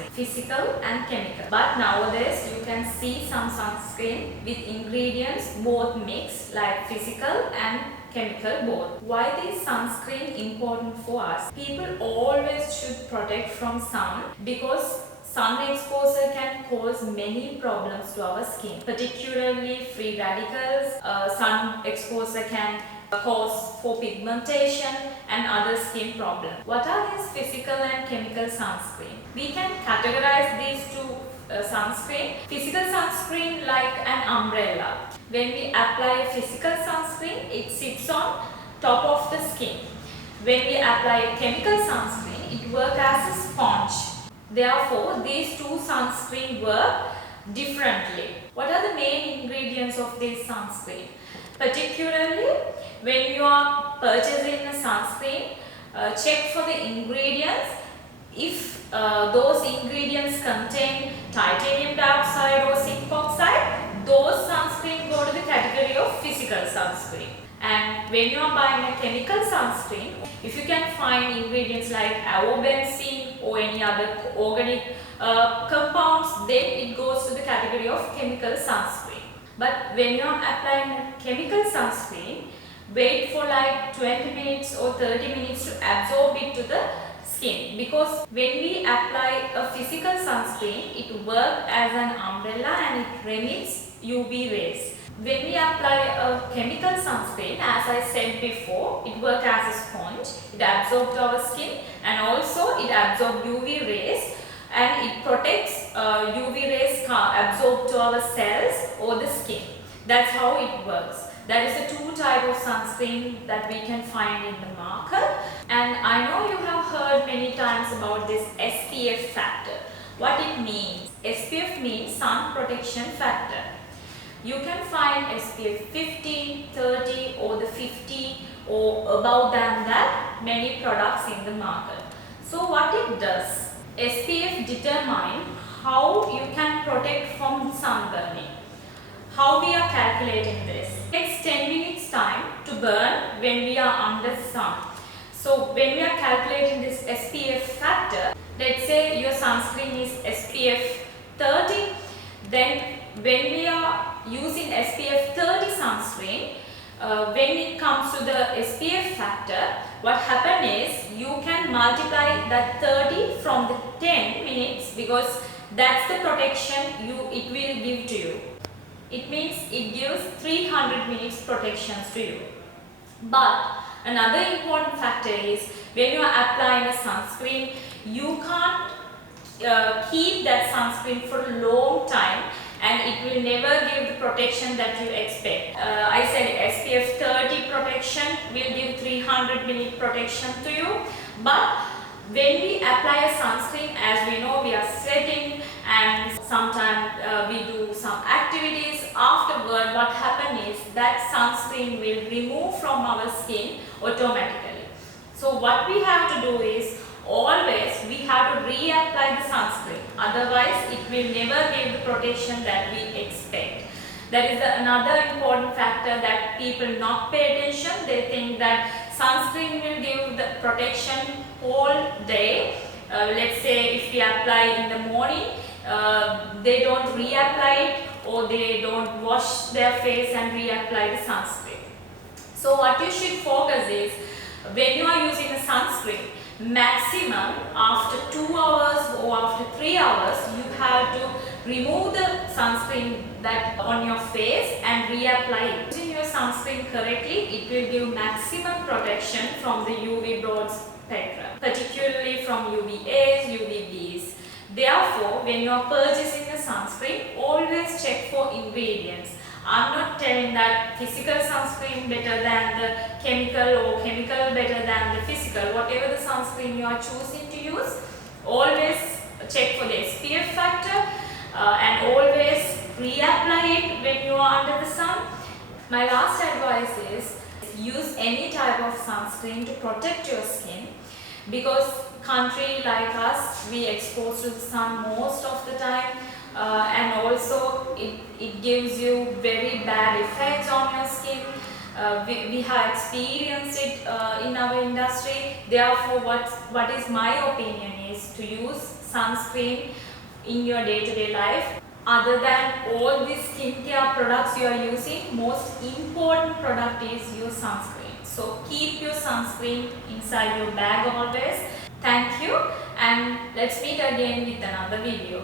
sunscreen, physical and chemical. But nowadays you can see some sunscreen with ingredients both mixed, like physical and chemical both. Why is sunscreen important for us? People always should protect from sun because sun exposure can cause many problems to our skin, particularly free radicals. Sun exposure can cause for pigmentation and other skin problems. What are these physical and chemical sunscreen? We can categorize these two sunscreen. Physical sunscreen like an umbrella. When we apply physical sunscreen, it sits on top of the skin. When we apply chemical sunscreen, it works as a sponge. Therefore, these two sunscreen work differently. What are the main ingredients of this sunscreen? Particularly, when you are purchasing a sunscreen, check for the ingredients. If those ingredients contain titanium dioxide or zinc oxide, those sunscreen go to the category of physical sunscreen. And when you are buying a chemical sunscreen, if you can find ingredients like avobenzene or any other organic compounds, then it goes to the category of chemical sunscreen. But when you are applying a chemical sunscreen, wait for like 20 minutes or 30 minutes to absorb it to the skin, because when we apply a physical sunscreen, it works as an umbrella and it remits UV rays. When we apply a chemical sunscreen, as I said before, it works as a sponge. It absorbs to our skin and also it absorbs UV rays and it protects UV rays absorbed to our cells or the skin. That's how it works. That is the two types of sunscreen that we can find in the market. And I know you have heard many times about this SPF factor. What it means? SPF means sun protection factor. You can find SPF 50, 30 or the 50 or above than that many products in the market. So what it does? SPF determines how you can protect from sunburning. How we are calculating this? It takes 10 minutes time to burn when we are under sun. So when we are calculating this SPF factor, let's say your sunscreen is SPF 30, then when we are using SPF 30 sunscreen, when it comes to the SPF factor, what happens is you can multiply that 30 from the 10 minutes because that's the protection it will give to you. It means it gives 300 minutes protections to you. But another important factor is when you are applying a sunscreen, you can't keep that sunscreen for a long time and it will never give the protection that you expect. I said SPF 30 protection will give 300 minute protection to you, but when we apply a sunscreen, as we know, we are sweating and sometimes we do some activities. Afterward, what happens is that sunscreen will remove from our skin automatically. So what we have to do is always we have to reapply the sunscreen. Otherwise, it will never give the protection that we expect. That is another important factor that people not pay attention. They think that sunscreen will give the protection all day. Let's say if we apply in the morning, they don't reapply it or they don't wash their face and reapply the sunscreen. So what you should focus is when you are using a sunscreen, maximum after 2 hours or after 3 hours, you have to remove the sunscreen that on your face and reapply it. Using your sunscreen correctly, it will give maximum protection from the UV broad spectrum, particularly from UVAs, UVBs. Therefore, when you are purchasing a sunscreen, always check for ingredients. I'm not telling that physical sunscreen better than the chemical or chemical better than the physical. Whatever the sunscreen you are choosing to use, always check for the SPF factor and always reapply it when you are under the sun. My last advice is use any type of sunscreen to protect your skin, because country like us, we exposed to the sun most of the time. And also it gives you very bad effects on your skin. We have experienced it in our industry. Therefore, what is my opinion is to use sunscreen in your day-to-day life. Other than all these skincare products you are using, most important product is your sunscreen. So keep your sunscreen inside your bag always. Thank you, and let's meet again with another video.